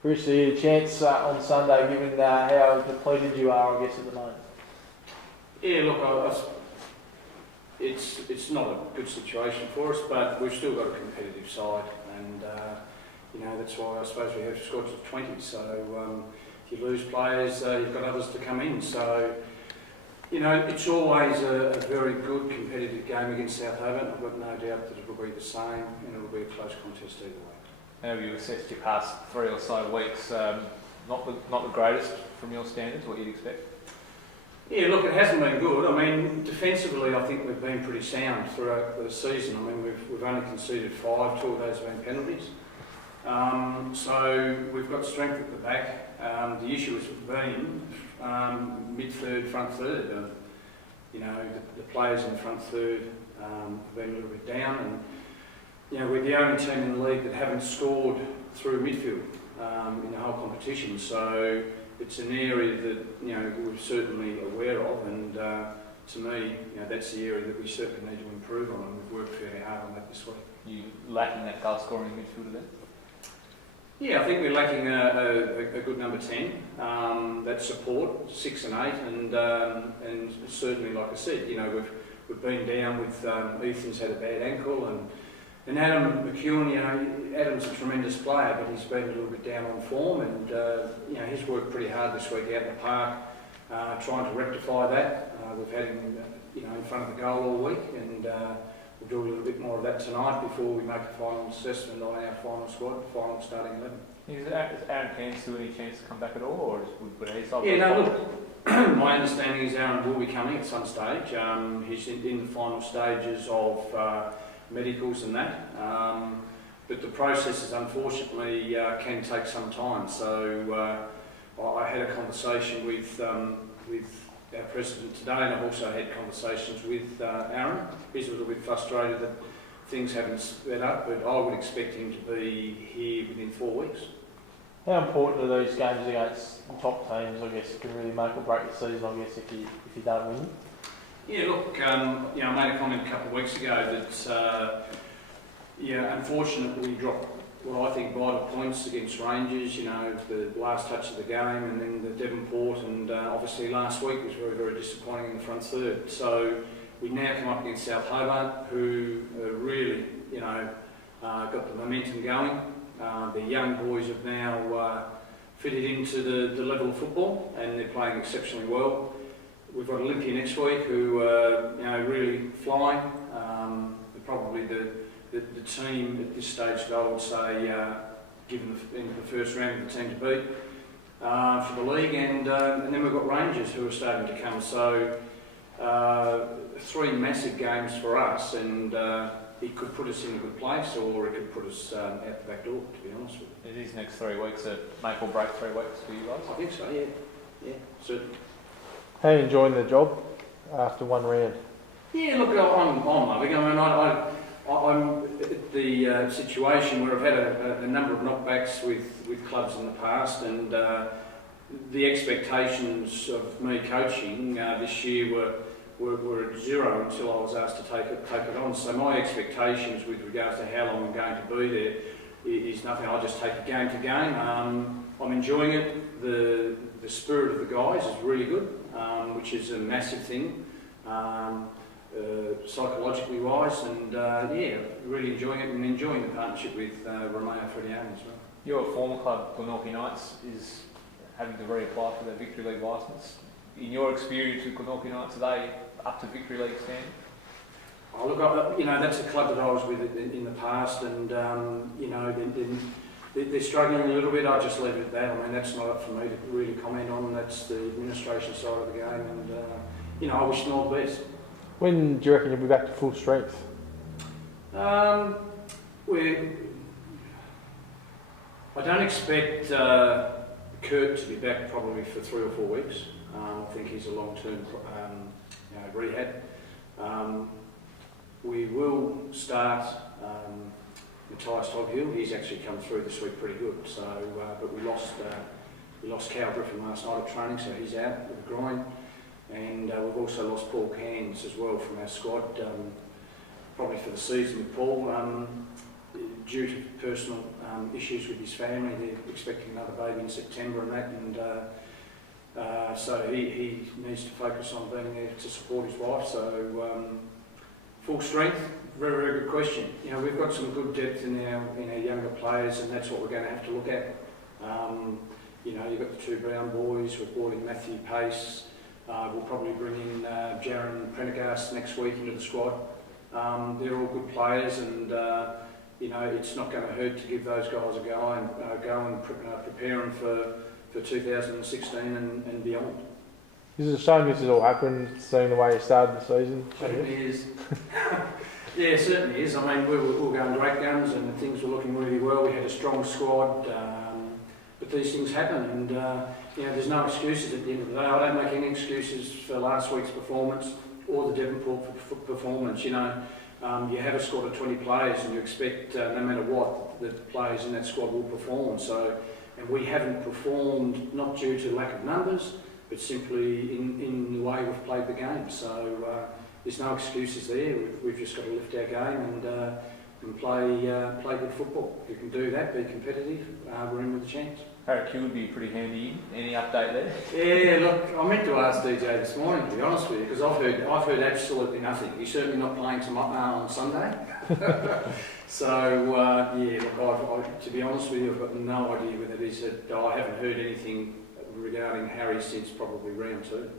Bruce, you had a chance on Sunday, given how depleted you are, I guess, at the moment. Yeah, look, it's not a good situation for us, but we've still got a competitive side, and that's why I suppose we have squads of 20. So if you lose players, you've got others to come in. So it's always a very good competitive game against South Hobart. I've got no doubt that it will be the same, and it will be a close contest either way. How have you assessed your past 3 or so weeks? Not the greatest from your standards, what you'd expect? Yeah, look, it hasn't been good. I mean, defensively, I think we've been pretty sound throughout the season. I mean, we've only conceded 5, 2 of those have been penalties. So we've got strength at the back. The issue has been mid-third, front third. The players in the front third have been a little bit down, and we're the only team in the league that haven't scored through midfield in the whole competition. So it's an area that we're certainly aware of, and to me, that's the area that we certainly need to improve on, and we've worked fairly hard on that this week. You lacking that goal scoring midfielder then? Yeah, I think we're lacking a good number 10. That support 6 and 8, and certainly, like I said, we've been down with Ethan's had a bad ankle, and Adam McEwen, Adam's a tremendous player, but he's been a little bit down on form, and he's worked pretty hard this week out in the park, trying to rectify that. We've had him, in front of the goal all week, and we'll do a little bit more of that tonight before we make a final assessment on our final squad, final starting 11. Is Aaron Cairns still any chance to come back at all, or would he stop? Yeah, no, look, my understanding is Aaron will be coming at some stage. He's in the final stages of medicals and that, but the processes unfortunately can take some time. So I had a conversation with our president today, and I've also had conversations with Aaron. He's a little bit frustrated that things haven't sped up, but I would expect him to be here within 4 weeks. How important are these games against top teams? I guess it can really make or break the season, I guess, if you don't win. Yeah, look, I made a comment a couple of weeks ago that, unfortunately we dropped what I think vital points against Rangers, the last touch of the game, and then the Devonport, and obviously last week was very, very disappointing in the front third. So we now come up against South Hobart, who really, got the momentum going. The young boys have now fitted into the level of football, and they're playing exceptionally well. We've got Olympia next week, who are really flying. They're probably the team at this stage that I would say, given the first round, of the team to beat for the league, and then we've got Rangers who are starting to come. So 3 massive games for us, and it could put us in a good place, or it could put us out the back door, to be honest with you. Are these next 3 weeks a make or break 3 weeks for you guys? I think so, yeah, certainly. How are you enjoying the job after 1 round? Yeah, look, I'm loving it. I mean, I'm at the situation where I've had a number of knockbacks with clubs in the past, and the expectations of me coaching this year were at 0 until I was asked to take it on. So my expectations with regards to how long I'm going to be there is nothing. I just take it game to game. I'm enjoying it. The spirit of the guys is really good, which is a massive thing. Psychologically wise, and really enjoying it, and enjoying the partnership with Romeo Frediani as well. Your former club, Glenorchy Knights, is having to reapply for their Victory League licence. In your experience with Glenorchy Knights, are they up to Victory League standard? Oh, look, that's a club that I was with in the past, and they're struggling a little bit. I just leave it at that. I mean, that's not up for me to really comment on. That's the administration side of the game, and I wish them all the best. When do you reckon you'll be back to full strength? I don't expect Kurt to be back probably for 3 or 4 weeks. I think he's a long-term rehab. We will start Matthias Toghill. He's actually come through this week pretty good. So, but we lost Cal Griffin last night at training, so he's out with a groin. And we've also lost Paul Cairns as well from our squad, probably for the season with Paul. due to personal issues with his family. They're expecting another baby in September and that, and so he needs to focus on being there to support his wife. So full strength, very, very good question. You know, we've got some good depth in our younger players, and that's what we're going to have to look at. You know, you've got the two Brown boys reporting Matthew Pace. We'll probably bring in Jaron Prendergast next week into the squad. They're all good players, and you know, it's not going to hurt to give those guys a go and prepare them for 2016 and beyond. Is it a shame this has all happened, seeing the way you started the season? Certainly is. Yeah, it certainly is. I mean, we were going great guns and things were looking really well. We had a strong squad, but these things happen, and you know, there's no excuses at the end of the day. I don't make any excuses for last week's performance or the Devonport performance. You know, you have a squad of 20 players, and you expect no matter what, the players in that squad will perform. So, and we haven't performed not due to lack of numbers, but simply in the way we've played the game. So there's no excuses there. We've just got to lift our game and play good football. If we can do that, be competitive, we're in with a chance. Harrick would be pretty handy. Any update there? Yeah, look, I meant to ask DJ this morning, to be honest with you, because I've heard absolutely nothing. He's certainly not playing on Sunday. So yeah, look, to be honest with you, I've got no idea whether he said. I haven't heard anything regarding Harry since probably round 2.